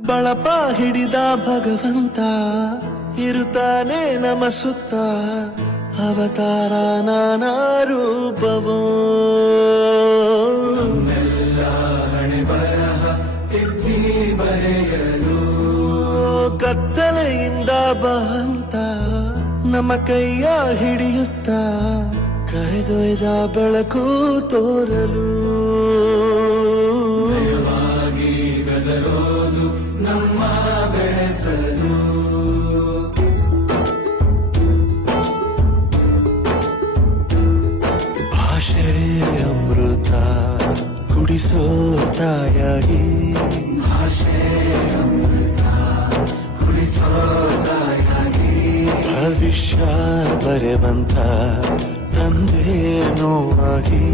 ಬಳಪ ಹಿಡಿದ ಭಗವಂತ ಇರುತ್ತಾನೆ ನಮ ಸುತ್ತ ಅವತಾರ ನಾನಾ ರೂಪವೋ ಹಣೆ ಬರಹ ಎತ್ತಿ ಬರೆಯಲು ಕತ್ತಲೆಯಿಂದ ಬಂತ ನಮ್ಮ ಕೈಯ ಹಿಡಿಯುತ್ತ ಕರೆದೊಯ್ದ ಬೆಳಕು ತೋರಲು ಗದರೋದು ನಮ್ಮ ಬೆಳೆಸಲು ಭಾಷೆ ಅಮೃತ ಕುಡಿಸೋ ತಾಯಾಗಿ ಭಾಷೆ ಅಮೃತ ಕುಡಿಸೋ ತಾಯಾಗಿ ಭವಿಷ್ಯ ಬರೆವಂತ ತಂದೆನೂ ಆಗಿ